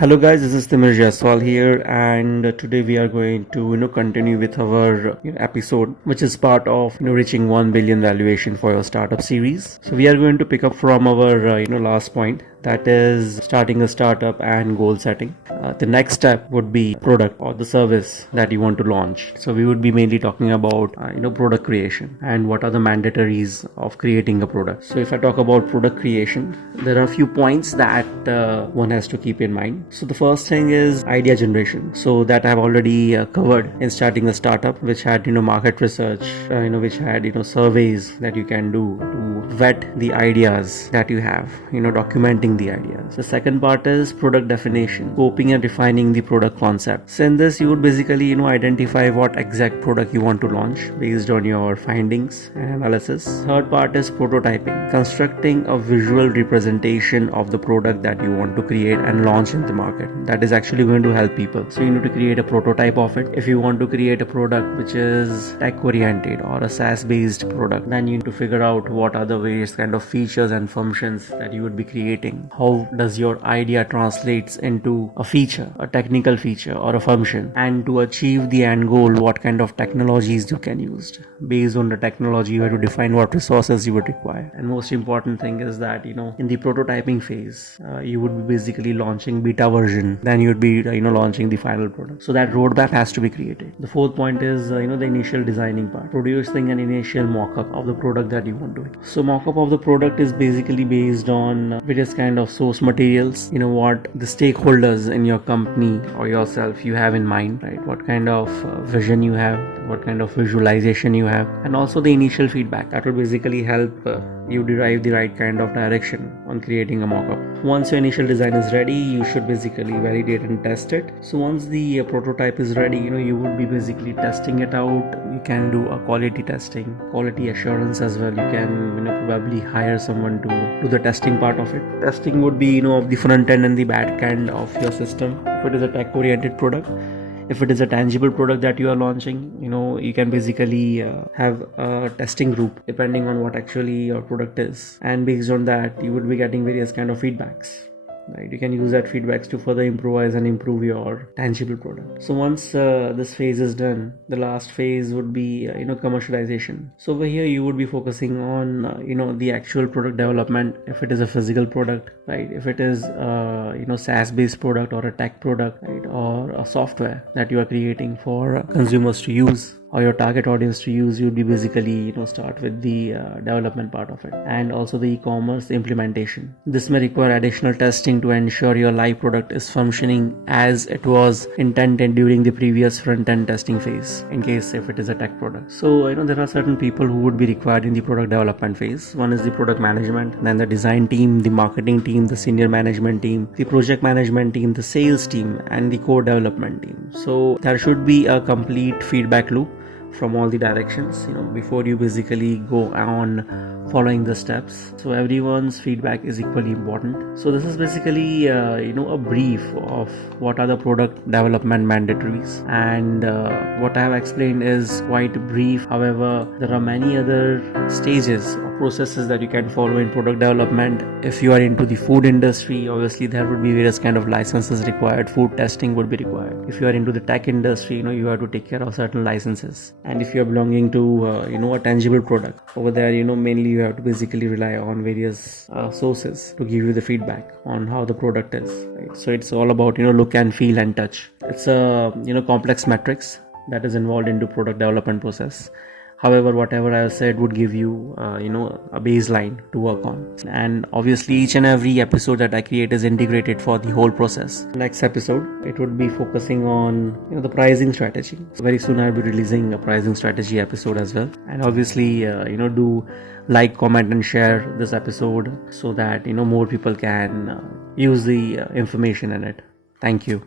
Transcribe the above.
Hello guys, this is Timur Jaiswal here, and today we are going to continue with our episode, which is part of reaching 1 billion valuation for your startup series. So we are going to pick up from our last point, that is starting a startup and goal setting. The next step would be product or the service that you want to launch. So we would be mainly talking about product creation and what are the mandatories of creating a product. So if I talk about product creation, there are a few points that one has to keep in mind. So the first thing is idea generation. So that I've already covered in starting a startup, which had market research, which had surveys that you can do to vet the ideas that you have, documenting the ideas. The second part is product definition, scoping and refining the product concept. So in this, you would basically identify what exact product you want to launch based on your findings and analysis. Third part is prototyping, constructing a visual representation of the product that you want to create and launch in the market. That is actually going to help people. So you need to create a prototype of it. If you want to create a product which is tech oriented or a SaaS based product, then you need to figure out what are the various kind of features and functions that you would be creating. How does your idea translates into a feature, a technical feature or a function, and to achieve the end goal, what kind of technologies you can use. Based on the technology, you have to define what resources you would require. And most important thing is that in the prototyping phase, you would be basically launching beta version, then you would be launching the final product. So that roadmap has to be created. The fourth point is the initial designing part, producing an initial mock-up of the product that you want to do. So mock-up of the product is basically based on various kind of source materials, what the stakeholders in your company or yourself you have in mind, right? What kind of vision you have, what kind of visualization you have, and also the initial feedback that will basically help you derive the right kind of direction on creating a mock-up. Once your initial design is ready, you should basically validate and test it. So once the prototype is ready, you would be basically testing it out. You can do a quality testing, quality assurance as well. You can probably hire someone to do the testing part of it. Testing would be of the front end and the back end of your system if it is a tech oriented product. If it is a tangible product that you are launching, you can basically have a testing group depending on what actually your product is, and based on that you would be getting various kind of feedbacks, right? You can use that feedbacks to further improvise and improve your tangible product. So once this phase is done, the last phase would be commercialization. So over here you would be focusing on the actual product development. If it is a physical product, right? If it is SaaS based product or a tech product, right? Or a software that you are creating for consumers to use or your target audience to use, you'd be basically start with the development part of it, and also the e-commerce implementation. This may require additional testing to ensure your live product is functioning as it was intended during the previous front-end testing phase, in case if it is a tech product. So there are certain people who would be required in the product development phase. One is the product management, then the design team, the marketing team, the senior management team, the project management team, the sales team, and the core development team. So there should be a complete feedback loop from all the directions before you basically go on following the steps. So everyone's feedback is equally important. So this is basically a brief of what are the product development mandatories, and what I have explained is quite brief. However, there are many other stages or processes that you can follow in product development. If you are into the food industry, obviously there would be various kind of licenses required. Food testing would be required. If you are into the tech industry, you have to take care of certain licenses. And if you are belonging to a tangible product, over there mainly you have to basically rely on various sources to give you the feedback on how the product is, right? So it's all about look and feel and touch. It's a complex metrics that is involved into product development process. However, whatever I have said would give you, a baseline to work on. And obviously each and every episode that I create is integrated for the whole process. Next episode, it would be focusing on, the pricing strategy. So very soon I'll be releasing a pricing strategy episode as well. And obviously, do like, comment and share this episode so that, more people can use the information in it. Thank you.